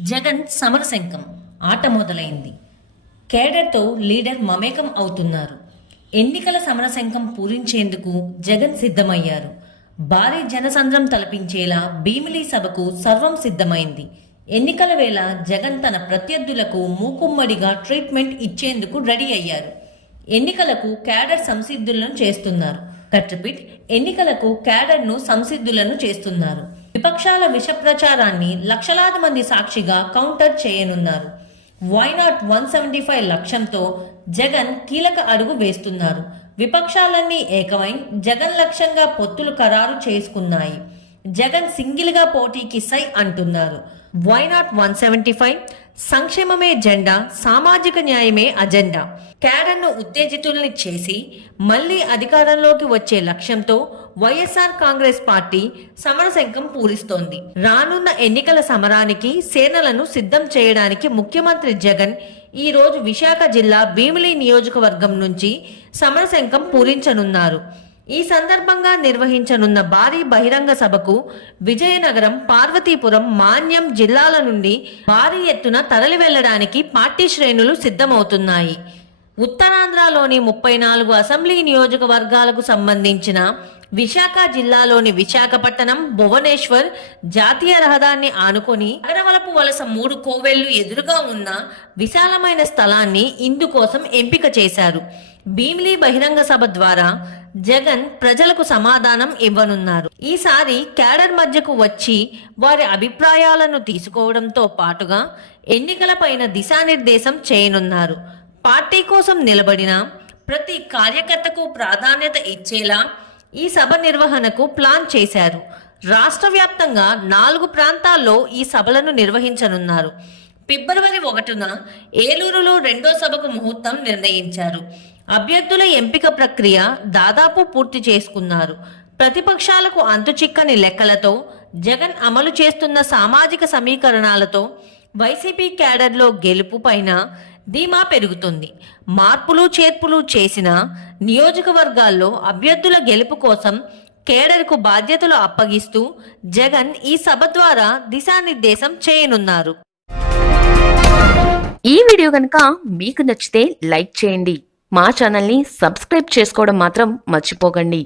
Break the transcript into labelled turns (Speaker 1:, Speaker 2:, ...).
Speaker 1: జగన్ సమరశంఖం ఆట మొదలైంది. కేడర్తో లీడర్ మమేకం అవుతున్నారు. ఎన్నికల సమరశంఖం పూరించేందుకు జగన్ సిద్ధమయ్యారు. భారీ జనసంద్రం తలపించేలా భీమిలి సభకు సర్వం సిద్ధమైంది. ఎన్నికల వేళ జగన్ తన ప్రత్యర్థులకు మూకుమ్మడిగా ట్రీట్మెంట్ ఇచ్చేందుకు రెడీ అయ్యారు. ఎన్నికలకు క్యాడర్ సంసిద్ధులను చేస్తున్నారు. కట్రిపిట్ ఎన్నికలకు క్యాడర్ను సంసిద్ధులను చేస్తున్నారు. విపక్షాల విష ప్రచారాన్ని లక్షలాది మంది సాక్షిగా కౌంటర్ చేయనున్నారు. వైనాట్ వన్ సెవెంటీ ఫైవ్ లక్ష్యంతో జగన్ కీలక అడుగు వేస్తున్నారు. విపక్షాలన్నీ ఏకమై జగన్ లక్ష్యంగా పొత్తులు ఖరారు చేసుకున్నాయి. జగన్ సింగిల్గా పోటీకి సై అంటున్నారు. వైనాట్ వన్ సెవెంటీ ఫైవ్ సంక్షేమమే జెండా సామాజిక న్యాయమే అజెండా. క్యాడర్ను ఉత్తేజితుల్ని చేసి మళ్ళీ అధికారంలోకి వచ్చే లక్ష్యంతో వైఎస్ఆర్ కాంగ్రెస్ పార్టీ సమరశంఖం పూరిస్తోంది. రానున్న ఎన్నికల సమరానికి సేనలను సిద్ధం చేయడానికి ముఖ్యమంత్రి జగన్ ఈ రోజు విశాఖ జిల్లా భీమిలి నియోజకవర్గం నుంచి సమరశంఖం పూరించనున్నారు. ఈ సందర్భంగా నిర్వహించనున్న భారీ బహిరంగ సభకు విజయనగరం పార్వతీపురం మాన్యం జిల్లాల నుండి భారీ ఎత్తున తరలి వెళ్ళడానికి పార్టీ శ్రేణులు సిద్ధమవుతున్నాయి. ఉత్తరాంధ్రలోని ముప్పై నాలుగు అసెంబ్లీ నియోజకవర్గాలకు సంబంధించిన విశాఖ జిల్లాలోని విశాఖపట్నం భువనేశ్వర్ జాతీయ రహదారిని ఆనుకొని నగరవలపు వలస మూడు కోవెళ్ళు ఎదురుగా ఉన్న విశాలమైన స్థలాన్ని ఇందుకోసం ఎంపిక చేశారు. భీమిలీ బహిరంగ సభ ద్వారా జగన్ ప్రజలకు సమాధానం ఇవ్వనున్నారు. ఈసారి క్యాడర్ మధ్యకు వచ్చి వారి అభిప్రాయాలను తీసుకోవడంతో పాటుగా ఎన్నికలపైన దిశానిర్దేశం చేయనున్నారు. పార్టీ కోసం నిలబడిన ప్రతి కార్యకర్తకు ప్రాధాన్యత ఇచ్చేలా ఈ సభ నిర్వహణకు ప్లాన్ చేశారు. రాష్ట్ర వ్యాప్తంగా నాలుగు ప్రాంతాల్లో ఈ సభలను నిర్వహించనున్నారు. ఫిబ్రవరి ఒకటిన ఏలూరులో రెండో సభకు ముహూర్తం నిర్ణయించారు. అభ్యర్థుల ఎంపిక ప్రక్రియ దాదాపు పూర్తి చేసుకున్నారు. ప్రతిపక్షాలకు అంతుచిక్కని లెక్కలతో జగన్ అమలు చేస్తున్న సామాజిక సమీకరణాలతో వైసీపీ క్యాడర్లో గెలుపు పైన ధీమా పెరుగుతుంది. మార్పులు చేర్పులు చేసిన నియోజకవర్గాల్లో అభ్యర్థుల గెలుపు కోసం కేడర్కు బాధ్యతలు అప్పగిస్తూ జగన్ ఈ సభ ద్వారా దిశానిర్దేశం చేయనున్నారు.
Speaker 2: ఈ వీడియో కనుక మీకు నచ్చితే లైక్ చేయండి. మా ఛానల్ని సబ్స్క్రైబ్ చేసుకోవడం మాత్రం మర్చిపోకండి.